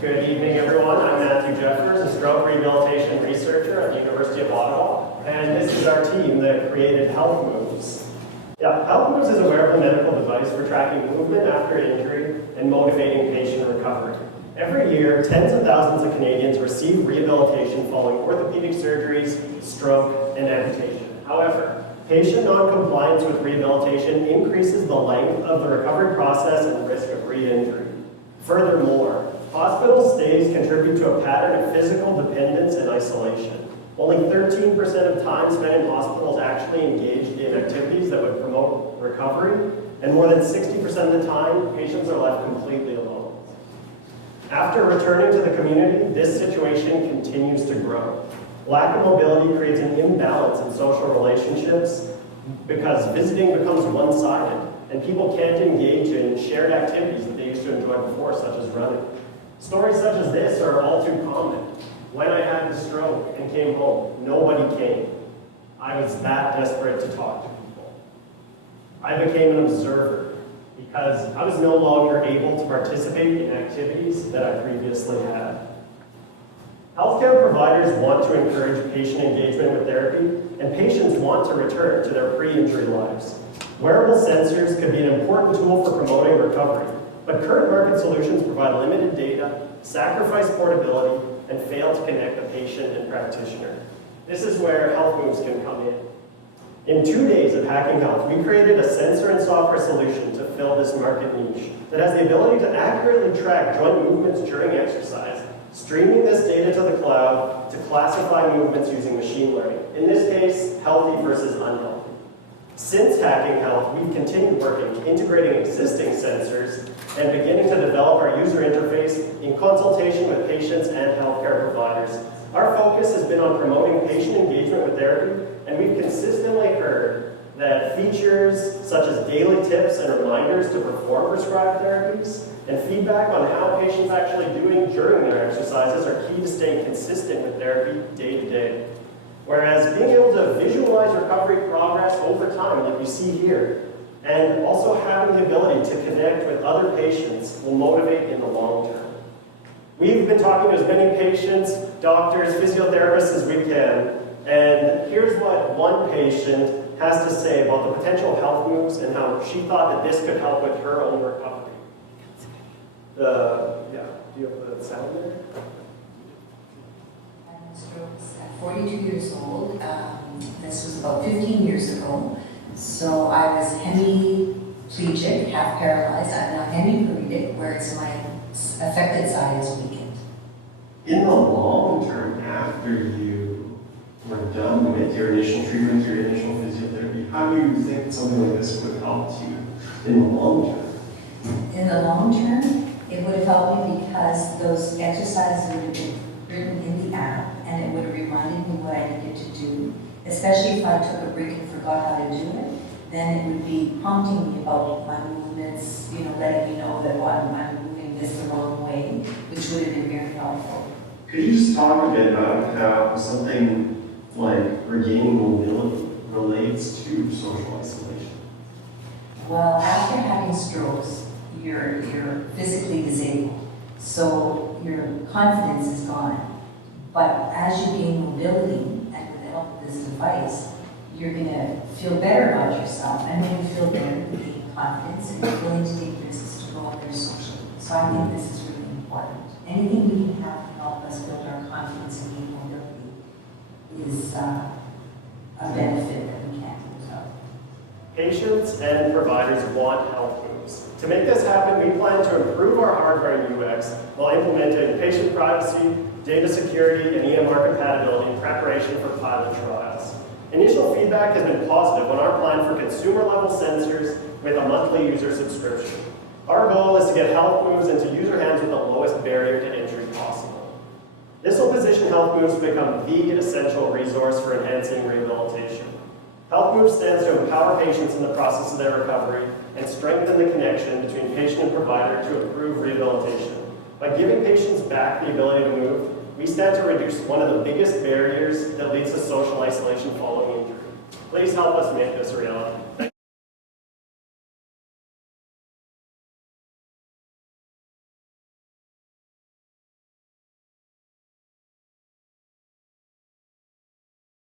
Good evening, everyone. I'm Matthew Jeffers, a stroke rehabilitation researcher at the University of Ottawa, and this is our team that created HealthMoves. Yeah, HealthMoves is a wearable medical device for tracking movement after injury and motivating patient recovery. Every year, tens of thousands of Canadians receive rehabilitation following orthopedic surgeries, stroke, and amputation. However, patient non-compliance with rehabilitation increases the length of the recovery process and risk of re-injury. Furthermore, hospital stays contribute to a pattern of physical dependence and isolation. Only 13% of time spent in hospitals actually engaged in activities that would promote recovery, and more than 60% of the time, patients are left completely alone. After returning to the community, this situation continues to grow. Lack of mobility creates an imbalance in social relationships because visiting becomes one-sided, and people can't engage in shared activities that they used to enjoy before, such as running. Stories such as this are all too common. When I had the stroke and came home, nobody came. I was that desperate to talk to people. I became an observer because I was no longer able to participate in activities that I previously had. Healthcare providers want to encourage patient engagement with therapy, and patients want to return to their pre-injury lives. Wearable sensors could be an important tool for promoting recovery, but current market solutions provide limited data, sacrifice portability, and fail to connect the patient and practitioner. This is where HealthMoves can come in. In 2 days of Hacking Health, we created a sensor and software solution to fill this market niche that has the ability to accurately track joint movements during exercise, streaming this data to the cloud to classify movements using machine learning. In this case, healthy versus unhealthy. Since Hacking Health, we've continued working, integrating existing sensors and beginning to develop our user interface in consultation with patients and healthcare providers. Our focus has been on promoting patient engagement with therapy, and we've consistently heard that features such as daily tips and reminders to perform prescribed therapies and feedback on how patients are actually doing during their exercises are key to staying consistent with therapy day to day. Whereas being able to visualize recovery progress over time, like you see here, and also having the ability to connect with other patients will motivate in the long term. We've been talking to as many patients, doctors, physiotherapists as we can, and here's what one patient has to say about the potential of HealthMoves and how she thought that this could help with her own recovery. Do you have the sound there? At 42 years old, this was about 15 years ago. So I was hemiplegic, half paralyzed. I'm now hemiplegic, whereas my affected side is weakened. In the long term, after you were done with your initial treatment, your initial physiotherapy, how do you think something like this would help you in the long term? In the long term, it would have helped me because those exercises would have been written in the app, and it would have reminded me what I needed to do. Especially if I took a break and forgot how to do it, then it would be prompting me about my movements, letting me know that I'm moving this the wrong way, which would have been very helpful. Could you just talk a bit about how something like regaining mobility relates to social isolation? Well, after having strokes, you're physically disabled, so your confidence is gone. But as you gain mobility, and with the help of this device, you're going to feel better about yourself. And when you feel better, you gain confidence and you're willing to take risks to go out there socially. So I think this is really important. Anything we can have to help us build our confidence and gain mobility is a benefit that we can't lose out. Patients and providers want HealthMoves. To make this happen, we plan to improve our hardware and UX while implementing patient privacy, data security, and EMR compatibility in preparation for pilot trials. Initial feedback has been positive on our plan for consumer-level sensors with a monthly user subscription. Our goal is to get HealthMoves into user hands with the lowest barrier to entry possible. This will position HealthMoves to become the essential resource for enhancing rehabilitation. HealthMoves stands to empower patients in the process of their recovery and strengthen the connection between patient and provider to improve rehabilitation. By giving patients back the ability to move, we stand to reduce one of the biggest barriers that leads to social isolation following injury. Please help us make this a reality.